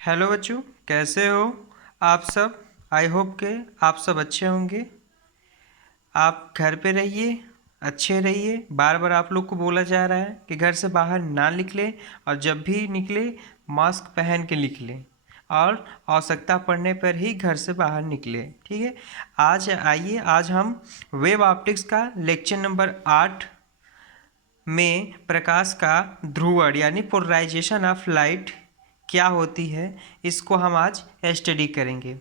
Hello बच्चों, कैसे हो आप सब। आई होप के आप सब अच्छे होंगे। आप घर पे रहिए, अच्छे रहिए। बार बार आप लोग को बोला जा रहा है कि घर से बाहर ना निकले और जब भी निकले मास्क पहन के निकले और आवश्यकता पड़ने पर ही घर से बाहर निकले। ठीक है, आज हम वेब ऑप्टिक्स का लेक्चर नंबर 8 में प्रकाश का ध्रुवण यानी पोलराइजेशन ऑफ लाइट क्या होती है, इसको हम आज स्टडी करेंगे।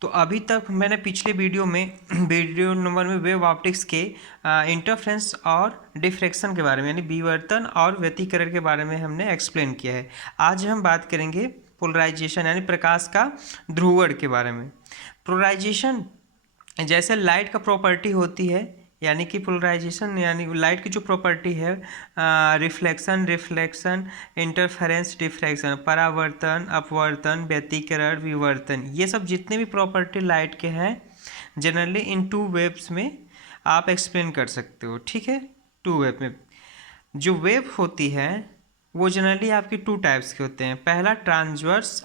तो अभी तक मैंने पिछले वीडियो में वीडियो नंबर में वेव ऑप्टिक्स के इंटरफ्रेंस और डिफ्रैक्शन के बारे में यानी विवर्तन और व्यतिकरण के बारे में हमने एक्सप्लेन किया है। आज हम बात करेंगे पोलराइजेशन यानी प्रकाश का ध्रुवण के बारे में। पोलराइजेशन जैसे लाइट का प्रॉपर्टी होती है, यानी कि पोलराइजेशन यानी लाइट की जो प्रॉपर्टी है, रिफ्लेक्शन, रिफ्लेक्शन, इंटरफेरेंस, डिफ्रैक्शन, परावर्तन, अपवर्तन, व्यतिकरण, विवर्तन, ये सब जितने भी प्रॉपर्टी लाइट के हैं जनरली इन टू वेव्स में आप एक्सप्लेन कर सकते हो। ठीक है, टू वेव में जो वेव होती है वो जनरली आपकी टू टाइप्स के होते हैं। पहला ट्रांसवर्स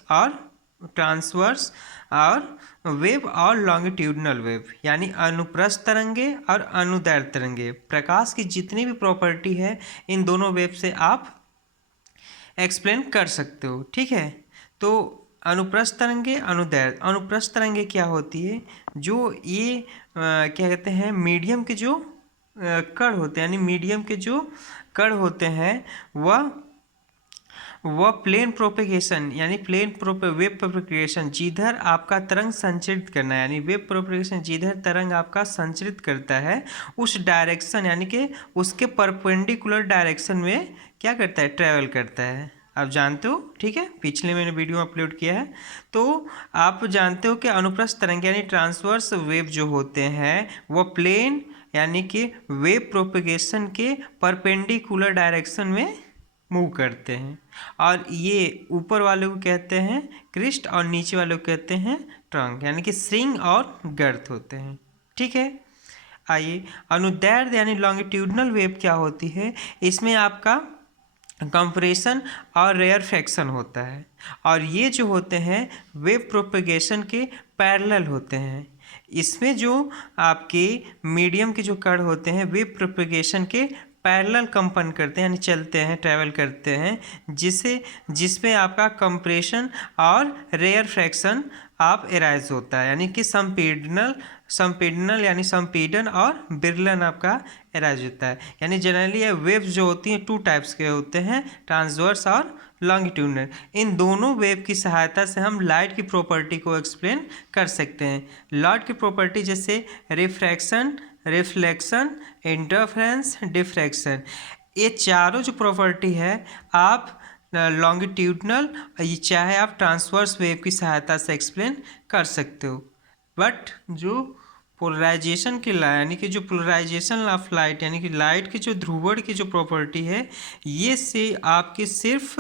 और वेव और लॉन्गिट्यूडनल वेव यानी अनुप्रस्थ तरंगे और अनुदैर्ध्य तरंगे। प्रकाश की जितनी भी प्रॉपर्टी है इन दोनों वेव से आप एक्सप्लेन कर सकते हो। ठीक है, तो अनुप्रस्थ तरंगे, अनुप्रस्थ तरंगे क्या होती है, जो ये क्या कहते हैं, मीडियम के जो कण होते हैं यानी मीडियम के जो कण होते हैं वह प्लेन प्रोपेगेशन यानी वेव प्रोपेगेशन जिधर आपका तरंग संचरित करना है यानी वेव प्रोपेगेशन जिधर तरंग आपका संचरित करता है उस डायरेक्शन यानी कि उसके परपेंडिकुलर डायरेक्शन में क्या करता है, ट्रैवल करता है। आप जानते हो, ठीक है, पिछले मैंने वीडियो अपलोड किया है। तो आप जानते हो कि अनुप्रस्थ तरंग यानी ट्रांसवर्स वेव जो होते हैं वह प्लेन यानी कि वेव प्रोपेगेशन के परपेंडिकुलर डायरेक्शन में मूव करते हैं और ये ऊपर वाले को कहते हैं क्रिस्ट और नीचे वाले को कहते हैं ट्रंक यानी कि श्रिंग और गर्त होते हैं। ठीक है, आइए अनुदैर्ध्य यानी लॉन्गिट्यूडनल वेव क्या होती है। इसमें आपका कंप्रेशन और रेयरफैक्शन होता है और ये जो होते हैं वेव प्रोपेगेशन के पैरेलल होते हैं। इसमें जो आपके मीडियम के जो कण होते हैं वेव प्रोपेगेशन के पैरेलल कंपन करते हैं यानी चलते हैं, ट्रैवल करते हैं, जिसमें आपका कंप्रेशन और रेयरफैक्शन आप एराइज होता है यानी कि संपीडनल यानी संपीडन और विरलन आपका एराइज होता है। यानी जनरली ये वेव्स जो होती हैं टू टाइप्स के होते हैं, ट्रांसवर्स और लॉन्गिट्यूडनल। इन दोनों वेव की सहायता से हम लाइट की प्रॉपर्टी को एक्सप्लेन कर सकते हैं। लाइट की प्रॉपर्टी जैसे रिफ्रैक्शन, रिफ्लेक्शन, इंटरफेरेंस, डिफ्रैक्शन, ये चारों जो प्रॉपर्टी है आप लॉन्गिट्यूडनल चाहे आप ट्रांसवर्स वेव की सहायता से एक्सप्लेन कर सकते हो। बट जो पोलराइजेशन की यानी कि जो पोलराइजेशन ऑफ लाइट यानी कि लाइट की जो ध्रुवण की जो प्रॉपर्टी है ये से आपके सिर्फ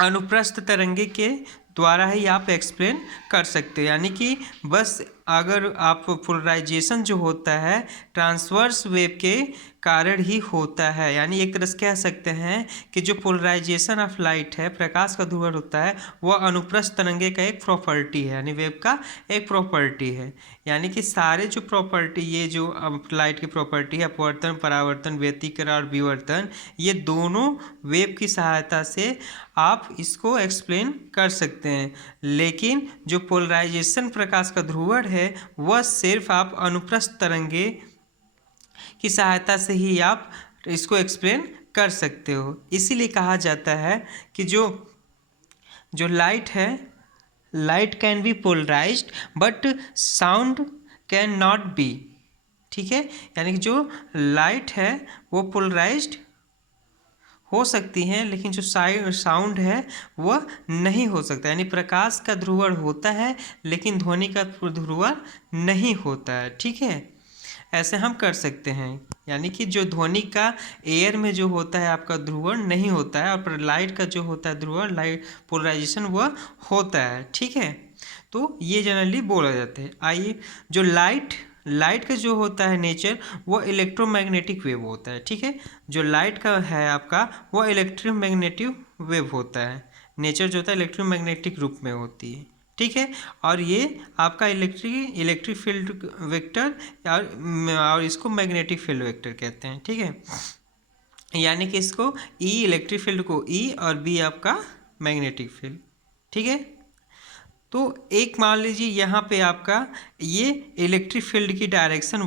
अनुप्रस्थ तरंगे के द्वारा ही आप एक्सप्लेन कर सकते हो। यानी कि बस अगर आप पोलराइजेशन जो होता है ट्रांसवर्स वेव के कारण ही होता है, यानी एक तरह से कह सकते हैं कि जो पोलराइजेशन ऑफ लाइट है, प्रकाश का ध्रुवण होता है, वह अनुप्रस्थ तरंगे का एक प्रॉपर्टी है यानी वेव का एक प्रॉपर्टी है। यानी कि सारे जो प्रॉपर्टी ये जो लाइट की प्रॉपर्टी है अपवर्तन, परावर्तन, व्यतिकरण और विवर्तन, ये दोनों वेव की सहायता से आप इसको एक्सप्लेन कर सकते हैं। लेकिन जो पोलराइजेशन प्रकाश का ध्रुवण है वह सिर्फ आप अनुप्रस्थ तरंगे की सहायता से ही आप इसको एक्सप्लेन कर सकते हो। इसीलिए कहा जाता है कि जो लाइट है, light can be polarised but sound can not be. ठीक है, यानी कि जो लाइट है वो पोलराइज्ड हो सकती हैं लेकिन जो साउंड है वह नहीं हो सकता। यानी प्रकाश का ध्रुवण होता है लेकिन ध्वनि का ध्रुवण नहीं होता है। ठीक है, ऐसे हम कर सकते हैं। यानी कि जो ध्वनि का एयर में जो होता है आपका ध्रुवण नहीं होता है और लाइट का जो होता है ध्रुवण लाइट पोलराइजेशन वह होता है। ठीक है, तो ये जनरली बोला जाता है। आइए, जो लाइट का जो होता है नेचर वो इलेक्ट्रोमैग्नेटिक वेव होता है। ठीक है, जो लाइट का है आपका वो इलेक्ट्रोमैग्नेटिक वेव होता है। नेचर जो होता है इलेक्ट्रोमैग्नेटिक रूप में होती है, ठीक है। और ये आपका इलेक्ट्रिक फील्ड वेक्टर और इसको मैग्नेटिक फील्ड वेक्टर कहते हैं, ठीक है। यानी कि इसको ई इलेक्ट्रिक फील्ड को ई और बी आपका मैग्नेटिक फील्ड, ठीक है। तो एक मान लीजिए यहाँ पे आपका ये इलेक्ट्रिक फील्ड की डायरेक्शन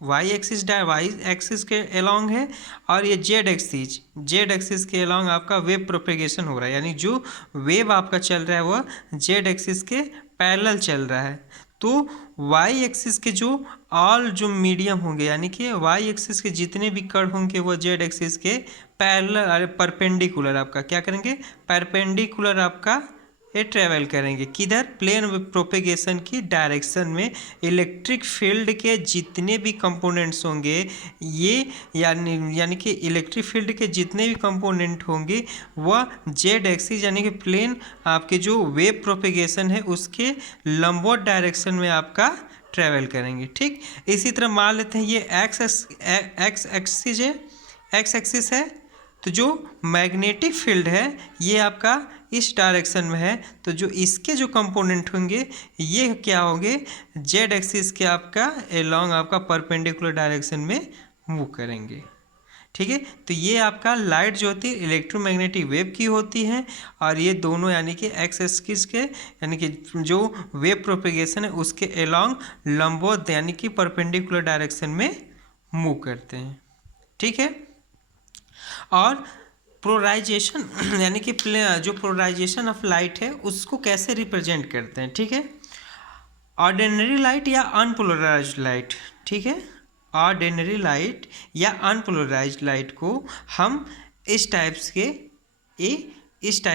वाई एक्सिस के अलोंग है और ये जेड एक्सिस के अलोंग आपका वेव प्रोपेगेशन हो रहा है, यानी जो वेव आपका चल रहा है वह जेड एक्सिस के पैरेलल चल रहा है। तो वाई एक्सिस के जो मीडियम होंगे, यानी कि वाई एक्सिस के जितने भी कण होंगे वो जेड एक्सिस के पैरेलल परपेंडिकुलर आपका क्या करेंगे, परपेंडिकुलर आपका ये ट्रेवल करेंगे किधर, प्लेन प्रोपेगेशन की डायरेक्शन में। इलेक्ट्रिक फील्ड के जितने भी कंपोनेंट्स होंगे ये यानी कि इलेक्ट्रिक फील्ड के जितने भी कंपोनेंट होंगे वह जेड एक्सिस यानी कि प्लेन आपके जो वेव प्रोपेगेशन है उसके लंबवत डायरेक्शन में आपका ट्रेवल करेंगे, ठीक। इसी तरह मान लेते हैं ये एक्स एक्सिस है, तो जो मैग्नेटिक फील्ड है ये आपका इस डायरेक्शन में है, तो जो इसके जो कंपोनेंट होंगे ये क्या होंगे, जेड एक्सिस के आपका एलॉन्ग आपका परपेंडिकुलर डायरेक्शन में मूव करेंगे, ठीक है। तो ये आपका लाइट जो होती है इलेक्ट्रोमैग्नेटिक वेव की होती है और ये दोनों यानी कि एक्स एक्सिस के यानी कि जो वेव प्रोपेगेशन है उसके एलॉन्ग लंबवत यानी कि परपेंडिकुलर डायरेक्शन में मूव करते हैं, ठीक है। और पोलराइजेशन यानी कि जो पोलराइजेशन ऑफ लाइट है उसको कैसे रिप्रेजेंट करते हैं, ठीक है। ऑर्डिनरी लाइट या अनपोलराइज्ड लाइट, ठीक है। ऑर्डिनरी लाइट या अनपोलराइज्ड लाइट को हम इस टाइप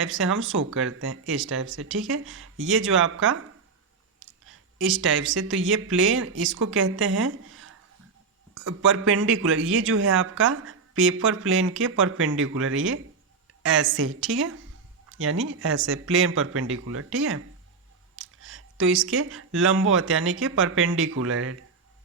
से हम शो करते हैं, इस टाइप से, ठीक है। ये जो आपका इस टाइप से, तो ये प्लेन इसको कहते हैं परपेंडिकुलर, ये जो है आपका पेपर प्लेन के परपेंडिकुलर है, ये ऐसे, ठीक है, यानी ऐसे प्लेन परपेंडिकुलर, ठीक है। तो इसके लंबवत यानी कि परपेंडिकुलर है,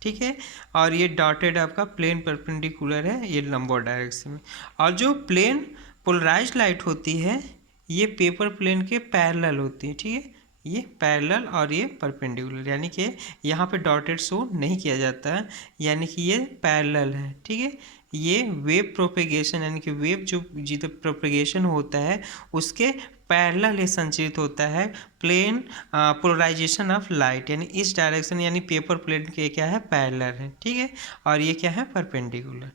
ठीक है। और ये डॉटेड आपका प्लेन परपेंडिकुलर है, ये लंबवत डायरेक्शन में। और जो प्लेन पोलराइज्ड लाइट होती है ये पेपर प्लेन के पैरेलल होती है, ठीक है। ये पैरेलल और ये परपेंडिकुलर, यानी कि यहाँ पे डॉटेड शो नहीं किया जाता है, यानी कि ये पैरेलल है, ठीक है। ये वेव प्रोपेगेशन यानी कि वेव जो जिधर प्रोपेगेशन होता है उसके पैरेलल ये संचरित होता है प्लेन पोलराइजेशन ऑफ लाइट, यानी इस डायरेक्शन यानी पेपर प्लेन के क्या है, पैरेलल है, ठीक है। और ये क्या है, परपेंडिकुलर।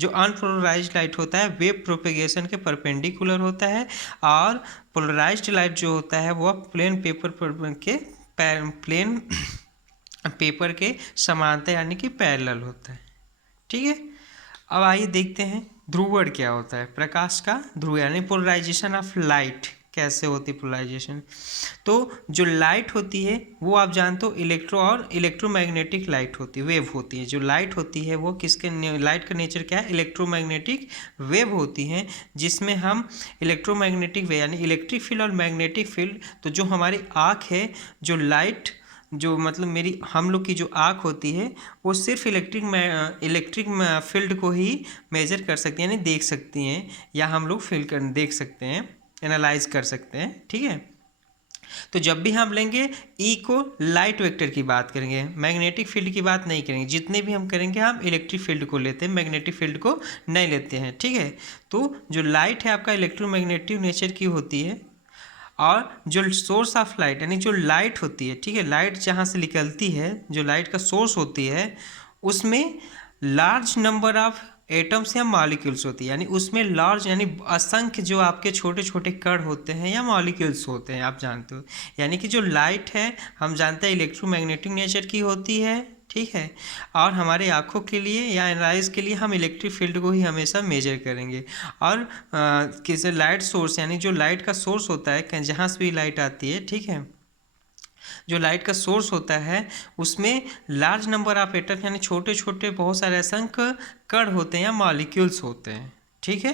जो अनपोलराइज्ड लाइट होता है वेव प्रोपेगेशन के परपेंडिकुलर होता है और पोलराइज्ड लाइट जो होता है वह प्लेन पेपर के समांतर यानी कि पैरेलल होता है, ठीक है। अब आइए देखते हैं ध्रुवण क्या होता है, प्रकाश का ध्रुव यानी पोलराइजेशन ऑफ लाइट कैसे होती है पोलराइजेशन। तो जो लाइट होती है वो आप जानते हो इलेक्ट्रोमैग्नेटिक लाइट होती है, वेव होती है। जो लाइट होती है वो लाइट का नेचर क्या है, इलेक्ट्रोमैग्नेटिक वेव होती है, जिसमें हम इलेक्ट्रोमैग्नेटिक वेव यानी इलेक्ट्रिक फील्ड और मैग्नेटिक फील्ड, तो जो हमारी आँख है, जो लाइट जो मतलब हम लोग की जो आँख होती है वो सिर्फ इलेक्ट्रिक फील्ड को ही मेजर कर सकती है यानी देख सकती हैं, या हम लोग देख सकते हैं, एनालाइज कर सकते हैं, ठीक है। तो जब भी हम लेंगे ई को लाइट वेक्टर की बात करेंगे, मैग्नेटिक फील्ड की बात नहीं करेंगे। जितने भी हम करेंगे हम इलेक्ट्रिक फील्ड को लेते हैं, मैग्नेटिक फील्ड को नहीं लेते हैं, ठीक है। तो जो लाइट है आपका इलेक्ट्रोमैग्नेटिक नेचर की होती है और जो सोर्स ऑफ लाइट यानी जो लाइट होती है, ठीक है, लाइट जहाँ से निकलती है, जो लाइट का सोर्स होती है उसमें लार्ज नंबर ऑफ एटम्स या मॉलिक्यूल्स होती है, यानी उसमें लार्ज यानी असंख्य जो आपके छोटे छोटे कण होते हैं या मॉलिक्यूल्स होते हैं, आप जानते हो। यानी कि जो लाइट है हम जानते हैं इलेक्ट्रोमैग्नेटिक नेचर की होती है, ठीक है। और हमारे आँखों के लिए या एनालाइज के लिए हम इलेक्ट्रिक फील्ड को ही हमेशा मेजर करेंगे। और किसी लाइट सोर्स यानी जो लाइट का सोर्स होता है, जहाँ से भी लाइट आती है, ठीक है, जो लाइट का सोर्स होता है उसमें लार्ज नंबर ऑफ एटम यानी छोटे छोटे बहुत सारे असंख्य कण होते हैं या मॉलिक्यूल्स होते हैं, ठीक है।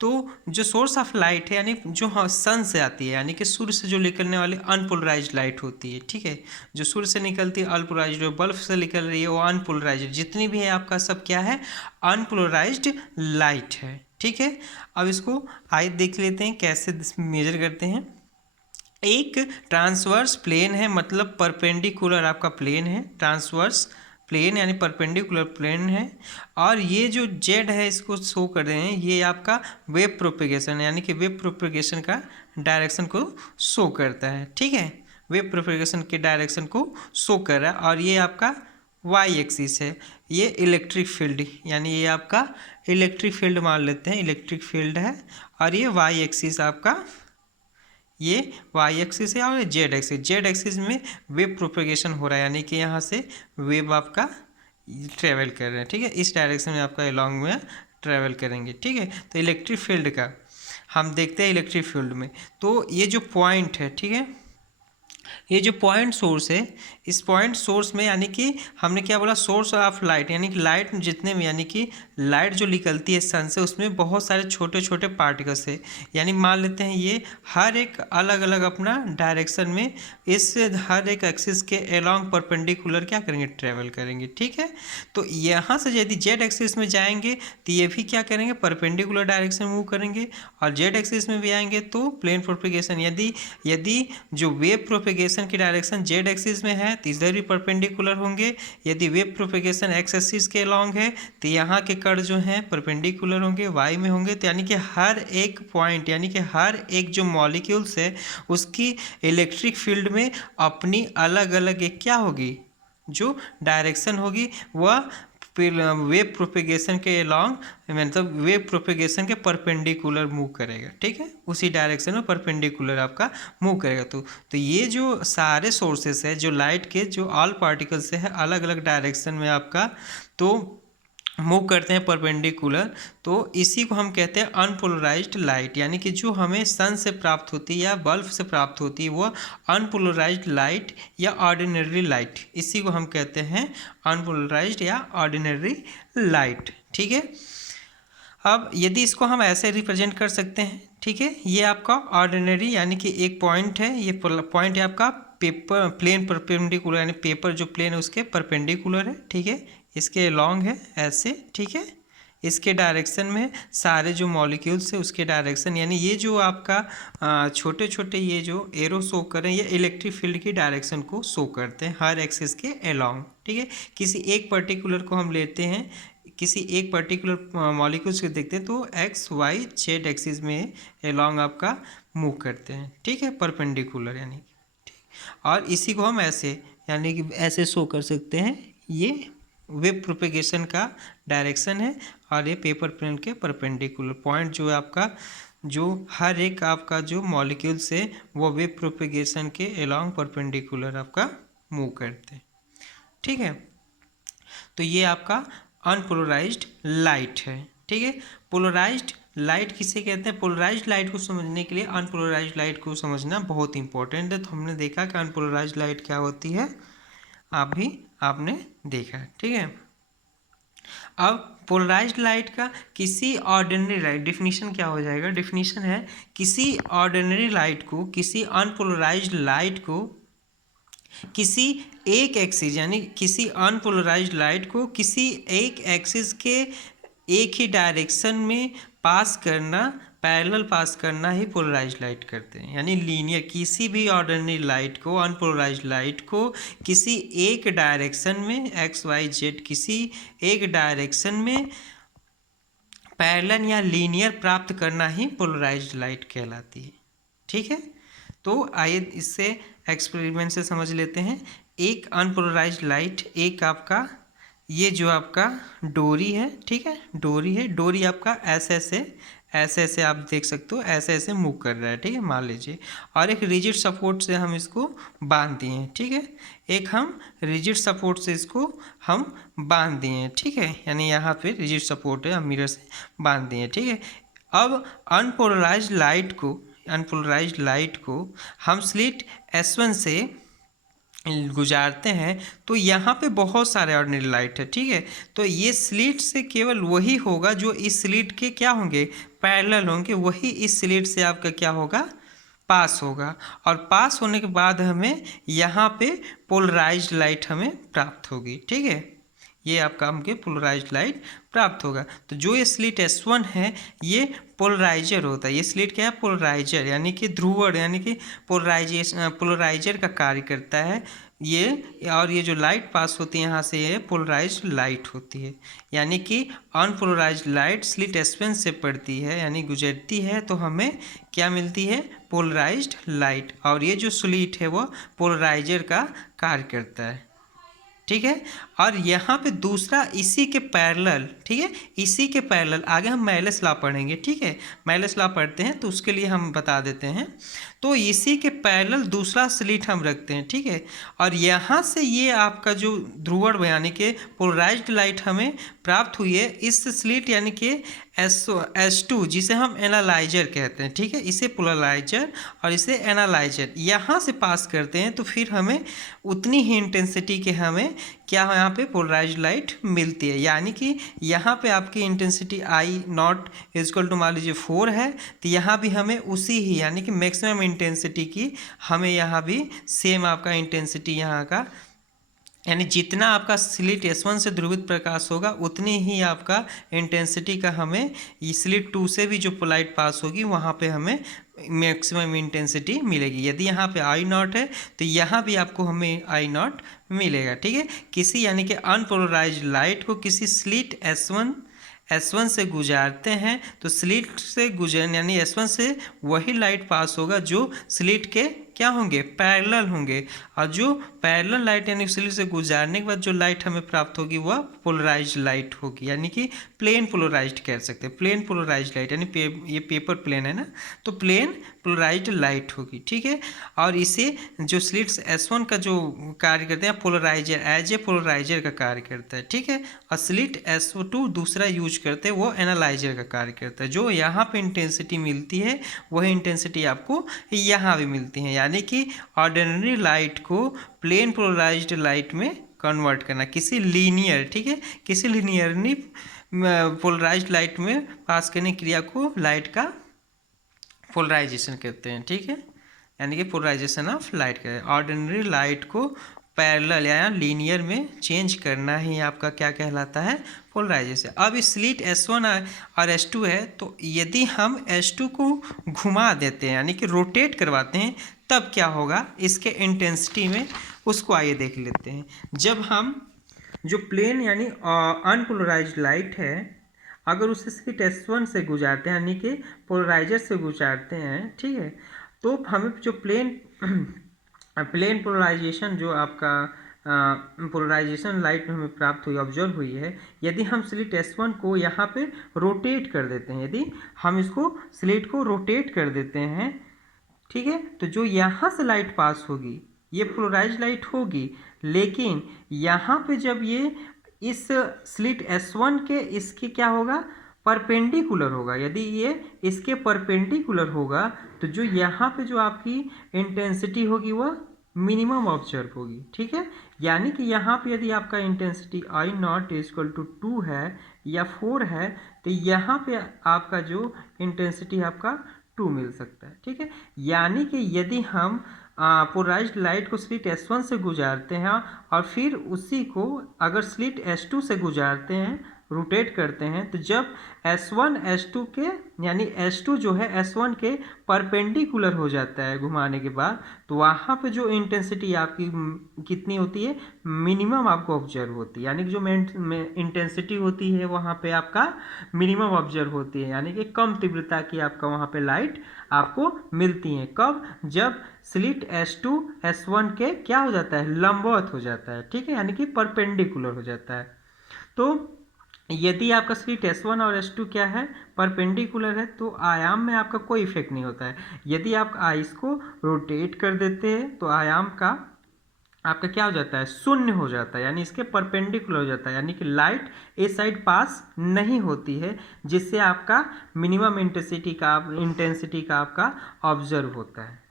तो जो सोर्स ऑफ लाइट है यानी जो सन से आती है यानी कि सूर्य से जो निकलने वाली अनपोलराइज्ड लाइट होती है, ठीक है। जो सूर्य से निकलती है अनपोलराइज्ड, बल्ब से निकल रही है वो अनपोलराइज्ड, जितनी भी है आपका सब क्या है, अनपोलराइज्ड लाइट है, ठीक है। अब इसको आइए देख लेते हैं कैसे मेजर करते हैं। एक ट्रांसवर्स प्लेन है, मतलब परपेंडिकुलर आपका प्लेन है, ट्रांसवर्स प्लेन यानी परपेंडिकुलर प्लेन है, और ये जो जेड है इसको शो कर रहे हैं, ये आपका वेव प्रोपेगेशन यानी कि वेव प्रोपेगेशन का डायरेक्शन को शो करता है। ठीक है, वेव प्रोपेगेशन के डायरेक्शन को शो कर रहा है। और ये आपका वाई एक्सिस है, ये इलेक्ट्रिक फील्ड यानी ये आपका इलेक्ट्रिक फील्ड मान लेते हैं, इलेक्ट्रिक फील्ड है। और ये वाई एक्सिस आपका, ये वाई एक्सिस है, और जेड एक्सिस, जेड एक्सिस में वेव प्रोपेगेशन हो रहा है यानी कि यहाँ से वेव आपका ट्रेवल कर रहे हैं। ठीक है, इस डायरेक्शन में आपका अलॉन्ग में ट्रेवल करेंगे। ठीक है, तो इलेक्ट्रिक फील्ड का हम देखते हैं इलेक्ट्रिक फील्ड में, तो ये जो पॉइंट है, ठीक है, ये जो पॉइंट सोर्स है, इस पॉइंट सोर्स में यानी कि हमने क्या बोला, सोर्स ऑफ लाइट, यानी कि लाइट जितने में, यानी कि लाइट जो निकलती है सन से, उसमें बहुत सारे छोटे छोटे पार्टिकल्स है। यानी मान लेते हैं ये हर एक अलग अलग अपना डायरेक्शन में इस हर एक एक्सिस के अलोंग परपेंडिकुलर क्या करेंगे, ट्रेवल करेंगे। ठीक है, तो यहाँ से यदि जेड एक्सिस में जाएंगे तो ये भी क्या करेंगे, परपेंडिकुलर डायरेक्शन मूव करेंगे, और जेड एक्सिस में भी आएंगे तो प्लेन प्रोपेगेशन। यदि जो वेव प्रोपेगेशन की डायरेक्शन जेड एक्सिस में है तो इधर भी परपेंडिकुलर होंगे। यदि वेव प्रोपेगेशन एक्स एक्सिस के अलॉन्ग है तो यहाँ के कण जो हैं परपेंडिकुलर होंगे, वाई में होंगे। तो यानी कि हर एक पॉइंट, यानी कि हर एक जो मॉलिक्यूल्स है उसकी इलेक्ट्रिक फील्ड में अपनी अलग अलग एक क्या होगी, जो डायरेक्शन होगी, वह वेव प्रोपेगेशन के अलॉन्ग, मतलब वेव प्रोपेगेशन के परपेंडिकुलर मूव करेगा। ठीक है, उसी डायरेक्शन में परपेंडिकुलर आपका मूव करेगा। तो ये जो सारे सोर्सेस है, जो लाइट के जो ऑल पार्टिकल्स से है अलग अलग डायरेक्शन में आपका तो मूव करते हैं परपेंडिकुलर, तो इसी को हम कहते हैं अनपोलराइज्ड लाइट। यानी कि जो हमें सन से प्राप्त होती है या बल्ब से प्राप्त होती है वह अनपोलराइज्ड लाइट या ऑर्डिनरी लाइट, इसी को हम कहते हैं अनपोलराइज्ड या ऑर्डिनरी लाइट। ठीक है, अब यदि इसको हम ऐसे रिप्रेजेंट कर सकते हैं, ठीक है, ये आपका ऑर्डिनरी यानी कि एक पॉइंट है, ये पॉइंट है आपका पेपर प्लेन परपेंडिकुलर, यानी पेपर जो प्लेन है उसके परपेंडिकुलर है। ठीक है, इसके लॉन्ग है ऐसे। ठीक है, इसके डायरेक्शन में सारे जो मॉलिक्यूल्स है उसके डायरेक्शन, यानी ये जो आपका छोटे छोटे ये जो एरो शो कर रहे हैं, ये इलेक्ट्रिक फील्ड की डायरेक्शन को शो करते हैं हर एक्सिस के अलॉन्ग। ठीक है, किसी एक पर्टिकुलर को हम लेते हैं, किसी एक पर्टिकुलर मॉलिक्यूल्स को देखते हैं तो एक्स वाई जेड एक्सिस में अलॉन्ग आपका मूव करते हैं। ठीक है, परपेंडिकुलर यानी, और इसी को हम ऐसे यानी कि ऐसे शो कर सकते हैं, ये वेव प्रोपेगेशन का डायरेक्शन है, और ये पेपर प्लेन के परपेंडिकुलर पॉइंट जो है आपका, जो हर एक आपका जो मॉलिक्यूल्स है वो वेव प्रोपेगेशन के अलॉन्ग परपेंडिकुलर आपका मूव करते हैं। ठीक है, तो ये आपका अनपोलराइज्ड लाइट है। ठीक है, पोलराइज्ड लाइट किसे कहते हैं, पोलराइज्ड लाइट को समझने के लिए अनपोलराइज्ड लाइट को समझना बहुत इंपॉर्टेंट है। तो हमने देखा कि अनपोलराइज्ड लाइट क्या होती है, आपने देखा है। ठीक है, अब पोलराइज्ड लाइट का किसी ऑर्डिनरी लाइट डिफिनीशन क्या हो जाएगा, डिफिनीशन है किसी ऑर्डिनरी लाइट को, किसी अनपोलराइज्ड लाइट को किसी एक एक्सिस, यानी किसी अनपोलराइज्ड लाइट को किसी एक एक्सिस के एक ही डायरेक्शन में पास करना, पैरेलल पास करना ही पोलराइज्ड लाइट करते हैं। यानी लीनियर, किसी भी ऑर्डिनरी लाइट को, अनपोलराइज्ड लाइट को किसी एक डायरेक्शन में एक्स वाई जेड, किसी एक डायरेक्शन में पैरेलल या लीनियर प्राप्त करना ही पोलराइज्ड लाइट कहलाती है। ठीक है, तो आइए इससे एक्सपेरिमेंट से समझ लेते हैं। एक अनपोलराइज्ड लाइट, एक आपका ये जो आपका डोरी है, ठीक है, डोरी है, डोरी आपका ऐसे ऐसे आप देख सकते हो, ऐसे ऐसे मूव कर रहा है। ठीक है, मान लीजिए, और एक रिजिड सपोर्ट से हम इसको बांध दिए हैं। ठीक है, एक हम रिजिड सपोर्ट से इसको हम बांध दिए हैं। ठीक है, यानी यहाँ पे रिजिड सपोर्ट है, हम मिरर से बांध दिए हैं। ठीक है, अब अनपोलराइज्ड लाइट को हम स्लिट S1 से गुजारते हैं तो यहाँ पे बहुत सारे ऑर्डिनरी लाइट है। ठीक है, तो ये स्लिट से केवल वही होगा जो इस स्लिट के क्या होंगे, पैरेलल होंगे, वही इस स्लिट से आपका क्या होगा, पास होगा। और पास होने के बाद हमें यहाँ पे पोलराइज्ड लाइट हमें प्राप्त होगी। ठीक है, ये आपका हमके पोलराइज्ड लाइट प्राप्त होगा। तो जो ये स्लिट S1 है ये पोलराइजर होता है। ये स्लिट क्या है? पोलराइजर, यानी कि ध्रुवण, यानी कि पोलराइजर का कार्य करता है ये। और ये जो लाइट पास होती है यहाँ से, ये पोलराइज्ड लाइट होती है। यानी कि अनपोलराइज्ड लाइट स्लिट S1 से पड़ती है, यानी गुजरती है, तो हमें क्या मिलती है? Polarised light. और ये जो स्लिट है वो पोलराइजर का कार्य करता है, ठीक है। और यहाँ पे दूसरा इसी के पैरेलल, ठीक है, इसी के पैरेलल आगे हम मेयलेस लॉ पढ़ेंगे, ठीक है। मेयलेस लॉ पढ़ते हैं तो उसके लिए हम बता देते हैं। तो इसी के पैरेलल दूसरा स्लिट हम रखते हैं, ठीक है। और यहाँ से ये आपका जो ध्रुवण यानी कि पोलराइज्ड लाइट हमें प्राप्त हुई है इस स्लिट यानी कि S2 जिसे हम एनालाइजर कहते हैं, ठीक है। इसे पोलराइजर और इसे एनालाइजर यहाँ से पास करते हैं तो फिर हमें उतनी ही इंटेंसिटी के हमें क्या है यहाँ पे पोलराइज्ड लाइट मिलती है। यानी कि यहाँ पे आपकी इंटेंसिटी I0 इक्वल टू मान लीजिए 4 है, तो यहाँ भी हमें उसी ही यानी कि मैक्सिमम इंटेंसिटी की हमें यहाँ भी सेम आपका इंटेंसिटी यहाँ का, यानी जितना आपका स्लिट S1 से ध्रुवित प्रकाश होगा उतनी ही आपका इंटेंसिटी का हमें स्लिट 2 से भी जो लाइट पास होगी वहाँ पे हमें मैक्सिमम इंटेंसिटी मिलेगी। यदि यहाँ पे I0 है तो यहाँ भी आपको हमें I0 मिलेगा, ठीक है। किसी यानी कि अनपोलराइज्ड लाइट को किसी स्लिट S1 से गुजारते हैं तो स्लिट से गुजर यानी S1 से वही लाइट पास होगा जो स्लिट के क्या होंगे? पैरेलल होंगे। और जो पैरेलल लाइट यानी स्लिट से गुजारने के बाद जो लाइट हमें प्राप्त होगी वह पोलराइज्ड लाइट होगी, यानी कि प्लेन पोलराइज्ड कह सकते हैं। प्लेन पोलराइज्ड लाइट यानी ये पेपर प्लेन है ना, तो प्लेन पोलराइज्ड लाइट होगी, ठीक है। और इसे जो स्लिट्स S1 का जो कार्य करते हैं पोलराइजर, एज ए पोलराइजर का कार्य करता है, ठीक है। और स्लिट S2 दूसरा यूज करते हैं वो एनालाइजर का कार्य करता है। जो यहाँ पे इंटेंसिटी मिलती है वही इंटेंसिटी आपको यहाँ भी मिलती है। यानी कि ऑर्डिनरी लाइट को प्लेन पोलराइज्ड लाइट में कन्वर्ट करना किसी लीनियर, ठीक है, किसी लीनियरली पोलराइज्ड लाइट में पास करने की क्रिया को लाइट का पोलराइजेशन कहते हैं, ठीक है। यानी कि पोलराइजेशन ऑफ लाइट का ऑर्डिनरी लाइट को पैरेलल या लीनियर में चेंज करना ही आपका क्या कहलाता है? पोलराइजेशन। अब इस स्लिट S1 और S2 है तो यदि हम S2 को घुमा देते हैं यानी कि रोटेट करवाते हैं तब क्या होगा इसके इंटेंसिटी में, उसको आइए देख लेते हैं। जब हम जो प्लेन यानी अनपोलराइज्ड लाइट है अगर उसे स्लिट S1 से गुजारते हैं यानी कि पोलराइजर से गुजारते हैं, ठीक है, तो हमें जो प्लेन पोलराइजेशन जो आपका पोलराइजेशन लाइट में हमें प्राप्त हुई, ऑब्जर्व हुई है, यदि हम स्लिट S1 को यहाँ पे रोटेट कर देते हैं, यदि हम इसको स्लिट को रोटेट कर देते हैं, ठीक है, तो जो यहाँ से लाइट पास होगी ये पोलराइज्ड लाइट होगी। लेकिन यहाँ पे जब ये इस स्लिट S1 के इसके क्या होगा? परपेंडिकुलर होगा। यदि ये इसके परपेंडिकुलर होगा तो जो यहाँ पे जो आपकी इंटेंसिटी होगी वह मिनिमम ऑब्जर्व होगी, ठीक है। यानी कि यहाँ पे यदि आपका इंटेंसिटी I0 इक्वल टू 2 है या 4 है तो यहाँ पे आपका जो इंटेंसिटी आपका 2 मिल सकता है, ठीक है। यानी कि यदि हम पोलराइज्ड लाइट को स्लिट S1 से गुजारते हैं और फिर उसी को अगर स्लिट S2 से गुजारते हैं, रोटेट करते हैं, तो जब S1 S2 के यानी S2 जो है S1 के परपेंडिकुलर हो जाता है घुमाने के बाद, तो वहाँ पे जो इंटेंसिटी आपकी कितनी होती है? मिनिमम आपको ऑब्जर्व होती है। यानी कि जो इंटेंसिटी होती है वहाँ पे आपका मिनिमम ऑब्जर्व होती है, यानी कि कम तीव्रता की आपका वहाँ पे लाइट आपको मिलती है। कब? जब स्लिट S2 S1 के क्या हो जाता है? लंबवत हो जाता है, ठीक है, यानी कि परपेंडिकुलर हो जाता है। तो यदि आपका स्लिट S1 और S2 क्या है? परपेंडिकुलर है, तो आयाम में आपका कोई इफेक्ट नहीं होता है। यदि आप इसको रोटेट कर देते हैं तो आयाम का आपका क्या हो जाता है? शून्य हो जाता है, यानी इसके परपेंडिकुलर हो जाता है, यानी कि लाइट इस साइड पास नहीं होती है, जिससे आपका मिनिमम इंटेंसिटी का आपका ऑब्जर्व होता है,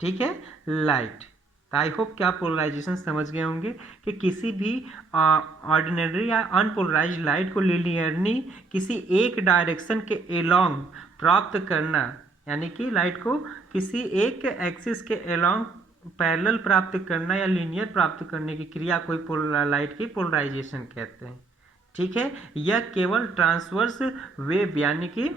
ठीक है, लाइट। तो आई होप कि आप पोलराइजेशन समझ गए होंगे कि किसी भी ऑर्डिनरी या अनपोलराइज्ड लाइट को लीनियरली किसी एक डायरेक्शन के एलोंग प्राप्त करना, यानी कि लाइट को किसी एक एक्सिस के एलोंग पैरेलल प्राप्त करना या लीनियर प्राप्त करने की क्रिया को लाइट की पोलराइजेशन कहते हैं। ठीक है, यह केवल ट्रांसवर्स वेव यानी कि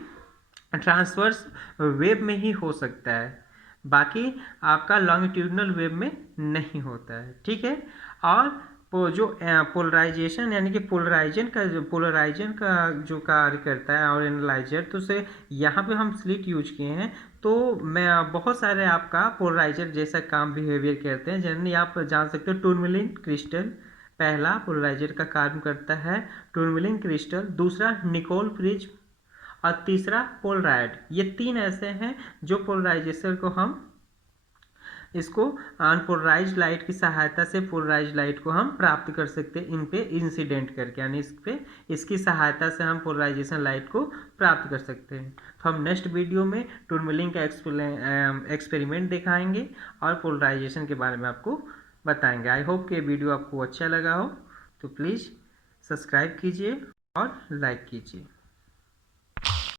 ट्रांसवर्स वेव में ही हो सकता है, बाकी आपका लॉन्गिट्यूडनल वेव में नहीं होता है। ठीक है, और जो पोलराइजेशन यानी कि पोलराइजन का जो कार्य करता है और एनालाइजर, तो उसे यहाँ पे हम स्लिट यूज किए हैं। तो मैं बहुत सारे आपका पोलराइजर जैसा काम बिहेवियर करते हैं। जनरली आप जान सकते हो टूरमेलिन क्रिस्टल पहला पोलराइजर का काम करता है, टूरमेलिन क्रिस्टल। दूसरा निकोल फ्रिज और तीसरा पोलराइड। ये तीन ऐसे हैं जो पोलराइजेशन को हम इसको अनपोलराइज्ड लाइट की सहायता से पोलराइज्ड लाइट को हम प्राप्त कर सकते हैं इन पे इंसिडेंट करके, यानी इस पे इसकी सहायता से हम पोलराइजेशन लाइट को प्राप्त कर सकते हैं। तो हम नेक्स्ट वीडियो में टूरमेलिन का एक्सपेरिमेंट दिखाएंगे और पोलराइजेशन के बारे में आपको बताएंगे। आई होप कि ये वीडियो आपको अच्छा लगा हो, तो प्लीज़ सब्सक्राइब कीजिए और लाइक कीजिए।